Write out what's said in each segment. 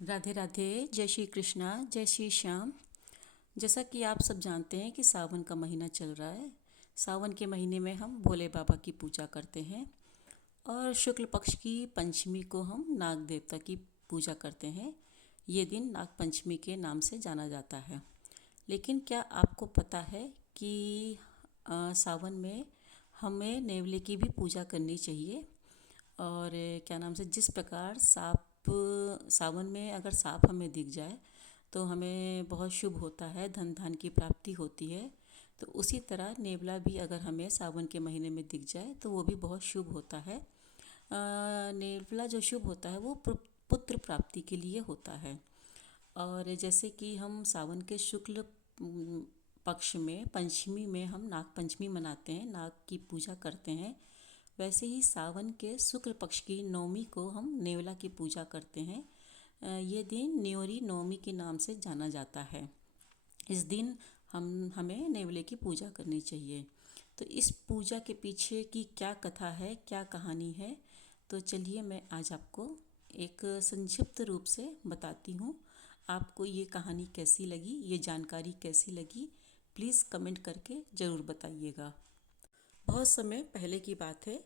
राधे राधे। जय श्री कृष्णा, जय श्री श्याम। जैसा कि आप सब जानते हैं कि सावन का महीना चल रहा है। सावन के महीने में हम भोले बाबा की पूजा करते हैं और शुक्ल पक्ष की पंचमी को हम नाग देवता की पूजा करते हैं। ये दिन नाग पंचमी के नाम से जाना जाता है। लेकिन क्या आपको पता है कि सावन में हमें नेवले की भी पूजा करनी चाहिए? और क्या नाम से जिस प्रकार सांप, सावन में अगर सांप हमें दिख जाए तो हमें बहुत शुभ होता है, धन धान की प्राप्ति होती है। तो उसी तरह नेवला भी अगर हमें सावन के महीने में दिख जाए तो वो भी बहुत शुभ होता है। नेवला जो शुभ होता है वो पुत्र प्राप्ति के लिए होता है। और जैसे कि हम सावन के शुक्ल पक्ष में पंचमी में हम नाग पंचमी मनाते हैं, नाग की पूजा करते हैं। वैसे ही सावन के शुक्ल पक्ष की नवमी को हम नेवला की पूजा करते हैं। ये दिन न्योरी नवमी के नाम से जाना जाता है। इस दिन हमें नेवले की पूजा करनी चाहिए। तो इस पूजा के पीछे की क्या कथा है, क्या कहानी है, तो चलिए मैं आज आपको एक संक्षिप्त रूप से बताती हूँ। आपको ये कहानी कैसी लगी, ये जानकारी कैसी लगी, प्लीज़ कमेंट करके ज़रूर बताइएगा। बहुत समय पहले की बात है।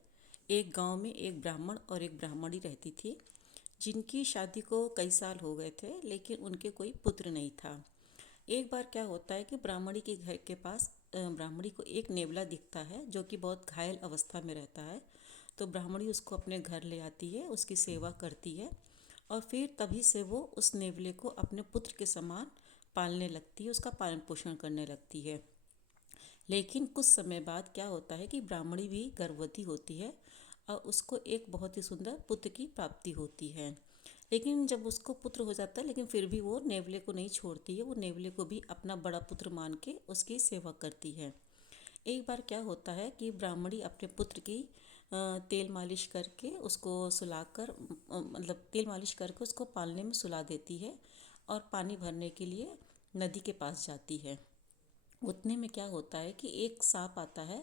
एक गांव में एक ब्राह्मण और एक ब्राह्मणी रहती थी, जिनकी शादी को कई साल हो गए थे, लेकिन उनके कोई पुत्र नहीं था। एक बार क्या होता है कि ब्राह्मणी के घर के पास ब्राह्मणी को एक नेवला दिखता है जो कि बहुत घायल अवस्था में रहता है। तो ब्राह्मणी उसको अपने घर ले आती है, उसकी सेवा करती है और फिर तभी से वो उस नेवले को अपने पुत्र के समान पालने लगती है, उसका पालन पोषण करने लगती है। लेकिन कुछ समय बाद क्या होता है कि ब्राह्मणी भी गर्भवती होती है और उसको एक बहुत ही सुंदर पुत्र की प्राप्ति होती है। लेकिन जब उसको पुत्र हो जाता है, लेकिन फिर भी वो नेवले को नहीं छोड़ती है, वो नेवले को भी अपना बड़ा पुत्र मान के उसकी सेवा करती है। एक बार क्या होता है कि ब्राह्मणी अपने पुत्र की तेल मालिश करके उसको सुलाकर, मतलब तेल मालिश करके उसको पालने में सुला देती है और पानी भरने के लिए नदी के पास जाती है। उतने में क्या होता है कि एक सांप आता है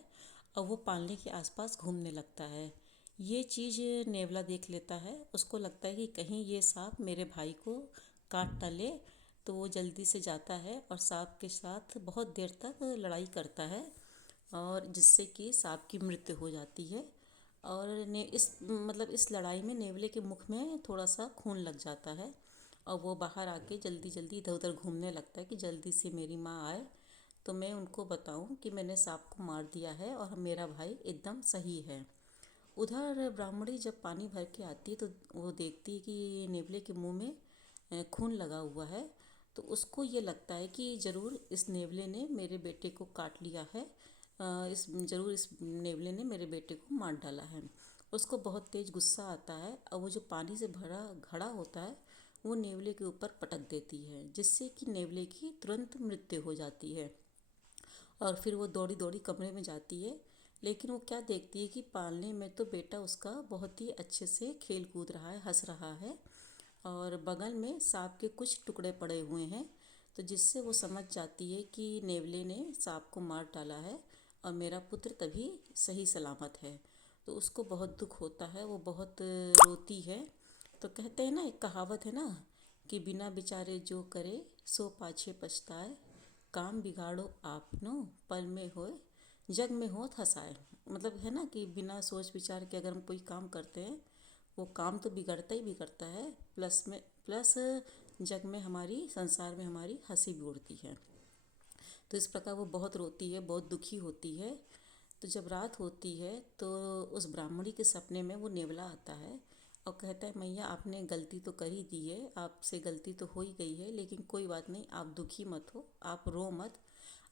और वो पालने के आसपास घूमने लगता है। ये चीज़ नेवला देख लेता है, उसको लगता है कि कहीं ये सांप मेरे भाई को काट ना ले। तो वो जल्दी से जाता है और सांप के साथ बहुत देर तक लड़ाई करता है और जिससे कि सांप की मृत्यु हो जाती है। और ने इस लड़ाई में नेवले के मुख में थोड़ा सा खून लग जाता है और वो बाहर आके जल्दी जल्दी इधर उधर घूमने लगता है कि जल्दी से मेरी माँ आए तो मैं उनको बताऊं कि मैंने सांप को मार दिया है और मेरा भाई एकदम सही है। उधर ब्राह्मणी जब पानी भर के आती है तो वो देखती है कि नेवले के मुंह में खून लगा हुआ है। तो उसको ये लगता है कि ज़रूर इस नेवले ने मेरे बेटे को काट लिया है। इस नेवले ने मेरे बेटे को मार डाला है। उसको बहुत तेज़ गुस्सा आता है और वो जो पानी से भरा घड़ा होता है वो नेवले के ऊपर पटक देती है, जिससे कि नेवले की तुरंत मृत्यु हो जाती है। और फिर वो दौड़ी दौड़ी कमरे में जाती है। लेकिन वो क्या देखती है कि पालने में तो बेटा उसका बहुत ही अच्छे से खेल कूद रहा है, हंस रहा है और बगल में सांप के कुछ टुकड़े पड़े हुए हैं। तो जिससे वो समझ जाती है कि नेवले ने सांप को मार डाला है और मेरा पुत्र तभी सही सलामत है। तो उसको बहुत दुख होता है, वो बहुत रोती है। तो कहते हैं ना, एक कहावत है ना कि बिना विचारे जो करे सो पाछे पछताए, काम बिगाड़ो आपनो पल में होए जग में होत हँसाए। मतलब है ना कि बिना सोच विचार के अगर हम कोई काम करते हैं वो काम तो बिगड़ता ही बिगड़ता है, प्लस जग में हमारी, संसार में हमारी हंसी भी उड़ती है। तो इस प्रकार वो बहुत रोती है, बहुत दुखी होती है। तो जब रात होती है तो उस ब्राह्मणी के सपने में वो नेवला आता है और कहता है, मैया आपने गलती तो कर ही दी है, आपसे गलती तो हो ही गई है, लेकिन कोई बात नहीं, आप दुखी मत हो, आप रो मत।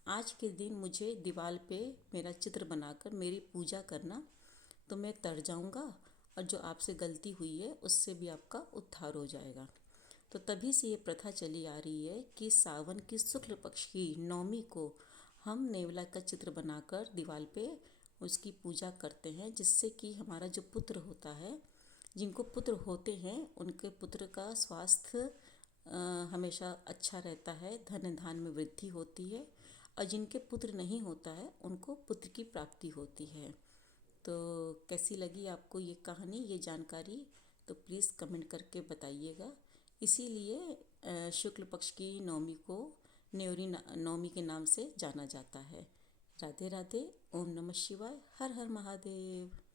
आज के दिन मुझे दीवार पे मेरा चित्र बनाकर मेरी पूजा करना, तो मैं तर जाऊंगा और जो आपसे गलती हुई है उससे भी आपका उद्धार हो जाएगा। तो तभी से ये प्रथा चली आ रही है कि सावन की शुक्ल पक्ष की नवमी को हम नेवला का चित्र बनाकर दीवार पे उसकी पूजा करते हैं, जिससे कि हमारा जो पुत्र होता है, जिनको पुत्र होते हैं उनके पुत्र का स्वास्थ्य हमेशा अच्छा रहता है, धन धान में वृद्धि होती है और जिनके पुत्र नहीं होता है उनको पुत्र की प्राप्ति होती है। तो कैसी लगी आपको ये कहानी, ये जानकारी? तो प्लीज़ कमेंट करके बताइएगा। इसीलिए शुक्ल पक्ष की नवमी को न्योरी नवमी के नाम से जाना जाता है। राधे राधे। ओम नमः शिवाय। हर हर महादेव।